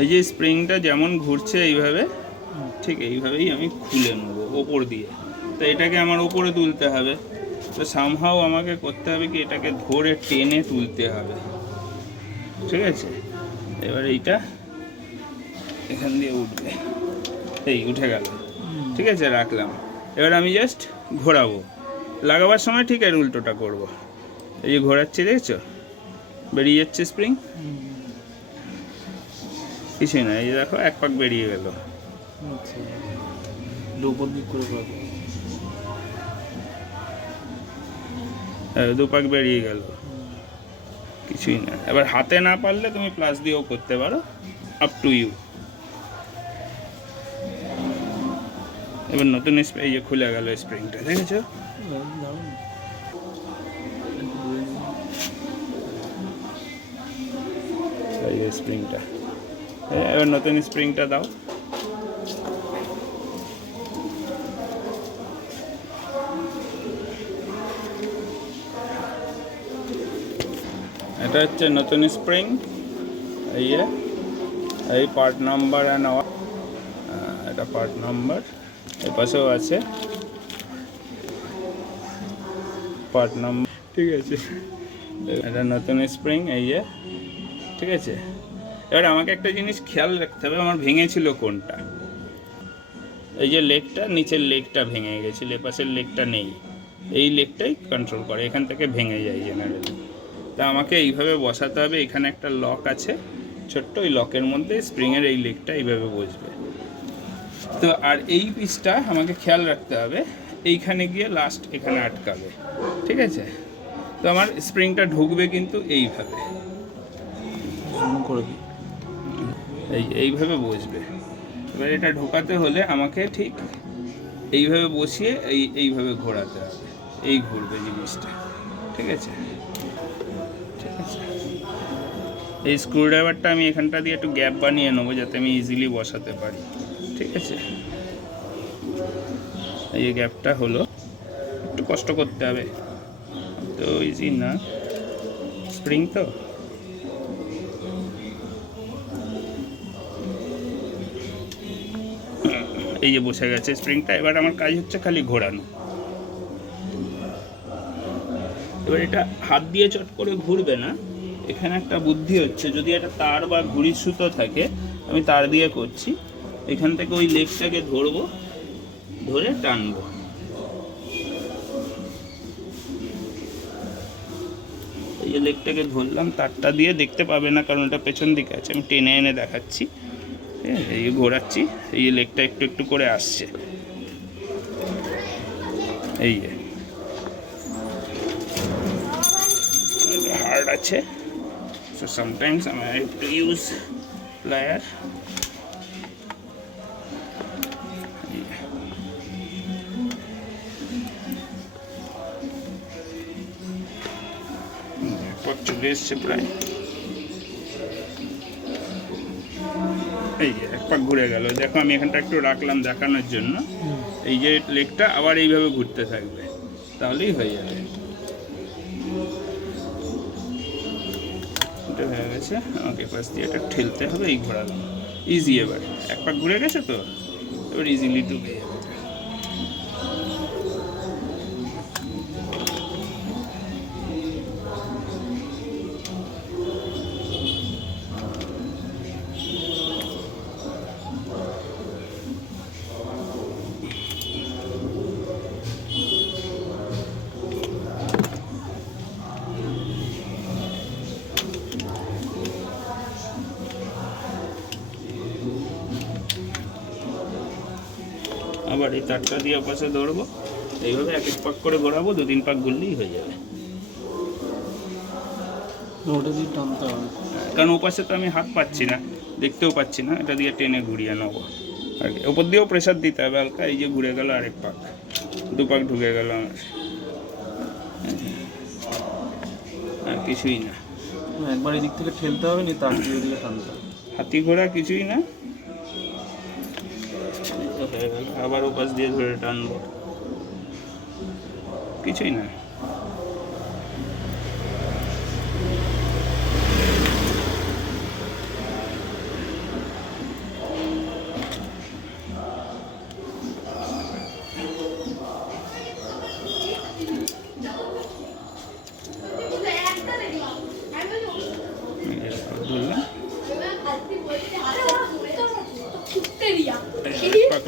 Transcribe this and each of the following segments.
এই যে স্প্রিংটা যেমন ঘুরছে এইভাবে, ঠিক এইভাবেই আমি খুলে নেবো ওপর দিয়ে। তো এটাকে আমার ওপরে তুলতে হবে, তো সামহাও আমাকে করতে হবে কি এটাকে ধরে টেনে তুলতে হবে, ঠিক আছে। এবার এইটা এখান দিয়ে উঠবে, এই উঠে গেল, ঠিক আছে, রাখলাম। এবার আমি জাস্ট ঘোরাবো, লাগাবার সময় ঠিক এর উল্টোটা করব। এই যে ঘোরাচ্ছি, দেখছো বেরিয়ে যাচ্ছে স্প্রিং, কিছুই না, এই যে দেখো এক পাক বেরিয়ে গেল। দু পাক বেরিয়ে গেল, কিছুই না। এবার হাতে না পারলে তুমি প্লাস দিয়েও করতে পারো, আপ টু ইউ। এবার নতুন এই যে খুলে গেল স্প্রিংটা, দেখেছো? এই স্প্রিংটা, এবার নতুন স্প্রিংটা দাও। এটা হচ্ছে নতুন স্প্রিং, এই পার্ট নাম্বার অ্যান্ড আওয়ার, এটা পার্ট নাম্বার, এর পাশেও আছে পার্ট নাম্বার, ঠিক আছে। এটা নতুন স্প্রিং, এই যে, ঠিক আছে। এবার আমাকে একটা জিনিস খেয়াল রাখতে হবে, আমার ভেঙেছিল কোনটা। এই যে লেগটা, নিচের লেগটা ভেঙে গেছিল, এপাশের লেগটা নেই, এই লেগটাই কন্ট্রোল করে, এখান থেকে ভেঙে যায় জেনারেলি। তা আমাকে এইভাবে বসাতে হবে, এখানে একটা লক আছে ছোট্ট, ওই লকের মধ্যে স্প্রিংয়ের এই লেগটা এইভাবে বসবে। তো আর এই পিসটা আমাকে খেয়াল রাখতে হবে, এইখানে গিয়ে লাস্ট এখানে আটকাবে, ঠিক আছে। তো আমার স্প্রিংটা ঢুকবে কিন্তু এইভাবে, এইভাবে বসবে। এবার এটা ঢোকাতে হলে আমাকে ঠিক এইভাবে বসিয়ে এইভাবে ঘোরাতে হবে, এই ঘুরবে জিনিসটা, ঠিক আছে। ঠিক আছে, এই স্ক্রুড্রাইভারটা আমি এখানটা দিয়ে একটু গ্যাপ বানিয়ে নেবো যাতে আমি ইজিলি বসাতে পারি, ঠিক আছে। এই গ্যাপটা হলো, একটু কষ্ট করতে হবে, তো ইজি না, স্প্রিং তো। এই যে বসে গেছে স্প্রিংটা, এবার আমার কাজ হচ্ছে খালি ঘোরানো। এবার এটা হাত দিয়ে চট করে ঘুরবে না, এখানে একটা বুদ্ধি হচ্ছে, যদি একটা তার বা ঘুড়ির সুতো থাকে, আমি তার দিয়ে করছি, এখান থেকে ওই লেগটাকে ধরবো, ধরে টানবো, এই যে লেগটাকে ধরলাম, তারটা দিয়ে দেখতে পাবে না কারণ এটা পেছন দিকে আছে, আমি টেনে এনে দেখাচ্ছি, এই যে ঘোরাচ্ছি, এই যে লেগটা একটু একটু করে আসছে, এই যে হার্ড আছে, so sometimes I have to use plier. চলে এসছে প্রায়, এই যে এক পাক ঘুরে গেল, দেখো আমি এখানটা একটু রাখলাম দেখানোর জন্য, এই যে লেগটা আবার এইভাবে ঘুরতে থাকবে, তাহলেই হয়ে যাবে। এটা হয়ে গেছে, আমাকে পাশ দিয়ে এটা ঠেলতে হবে, এই ঘোরালাম, ইজি। এবার এক পাক ঘুরে গেছে তো, এবার ইজিলি ঢুকে যাবে। আবার এই তারটা দিয়ে পাশে ধরবো, এইভাবে এক এক পাক করে ঘোরাবো, 2-3 পাক ঘুরলেই হয়ে যাবে। ওটা দিয়ে টানতে হবে, কারণ ওপাশে তো আমি হাত পাচ্ছি না, দেখতেও পাচ্ছি না, এটা দিয়ে টেনে ঘুরিয়ে নেবো আর কি। ওপর দিয়েও প্রেশার দিতে হবে হালকা, এই যে ঘুরে গেল আরেক পাক, 2 পাক ঢুকে গেল আমার, আর কিছুই না। একবার এদিক থেকে ঠেলতে হবে, নি তার দিয়ে দিকে টানতে হবে, হাতি ঘোড়া কিছুই না, হয়ে গেল। আবার ওপাশ দিয়ে ধরে টানবো, কিছুই না।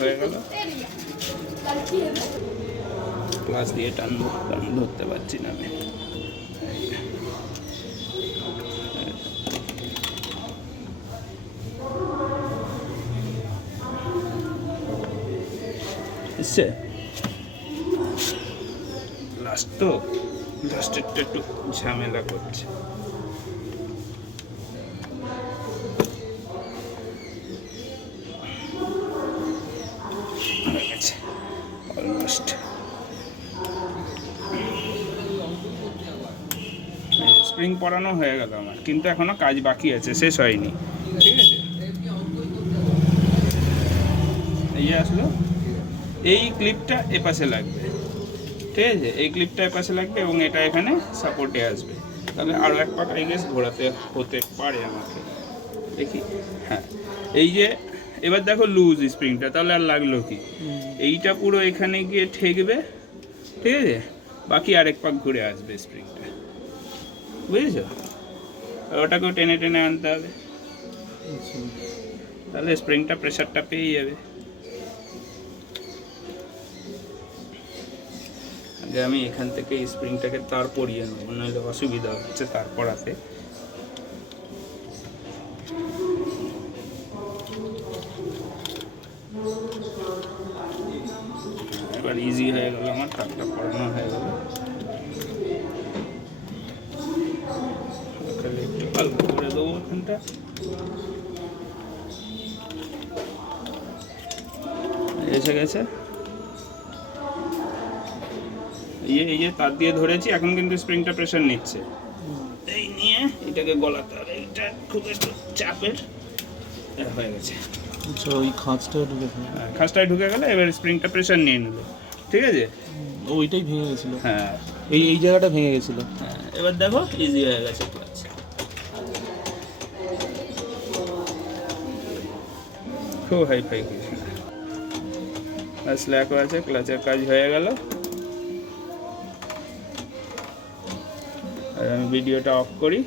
হয়ে গেল। ক্লাস দিয়ে টানবো, কারণ ধরতে পারছি না আমি। এসছে লাস্ট, তো লাস্টেরটা একটু ঝামেলা করছে। হয়ে গেছে অলমোস্ট। স্প্রিং পরানো হয়ে গেল আমার, কিন্তু এখনো কাজ বাকি আছে, শেষ হয়নি। ঠিক আছে, এই আসলো। এই ক্লিপটা এপাশে লাগবে, ঠিক আছে, এই ক্লিপটা এপাশে লাগবে এবং এটা এখানে সাপোর্টে আসবে। তাহলে আরও এক পাক আই গেস ঘোরাতে হতে পারে আমাকে, দেখি। হ্যাঁ, এই যে এবার দেখো লুজ স্প্রিংটা, তাহলে আর লাগলো কি, এইটা পুরো এখানে গিয়ে ঠেকবে, ঠিক আছে, বাকি আরেক পাক ঘুরে আসবে স্প্রিংটা, বুঝেছো? আর ওটাকেও টেনে টেনে আনতে হবে, তাহলে স্প্রিংটা প্রেশারটা পেয়ে যাবে। আগে আমি এখান থেকে স্প্রিংটাকে তার পরিয়ে নেবো, নইলে অসুবিধা হচ্ছে তার পরাতে। এবার ইজি হয়ে গেল আমার, তারটা পরানো হয়ে গেল। একটু হালকা করে দেবো এখানটা, এসে গেছে। এই যে তার দিয়ে ধরেছি, এখন কিন্তু স্প্রিংটা প্রেশার নিচ্ছে, এই নিয়ে এটাকে গলাতে হবে, এটা খুব একটু চাপের। হয়ে গেছে। আচ্ছা, ওই খাঁজটায় ঢুকে গেল। হ্যাঁ, খাঁজটায় ঢুকে গেলে এবার স্প্রিংটা প্রেশার নিয়ে নিল, ঠিক আছে। ওইটাই ভেঙে গেছিলো। হ্যাঁ, এই জায়গাটা ভেঙে গেছিলো। হ্যাঁ, এবার দেখো ইজি হয়ে গেছে ক্লাচ। খুব হাই ফাই কিছু না, স্ল্যাকও আছে, ক্লাচের কাজ হয়ে গেল। আর আমি ভিডিওটা অফ করি।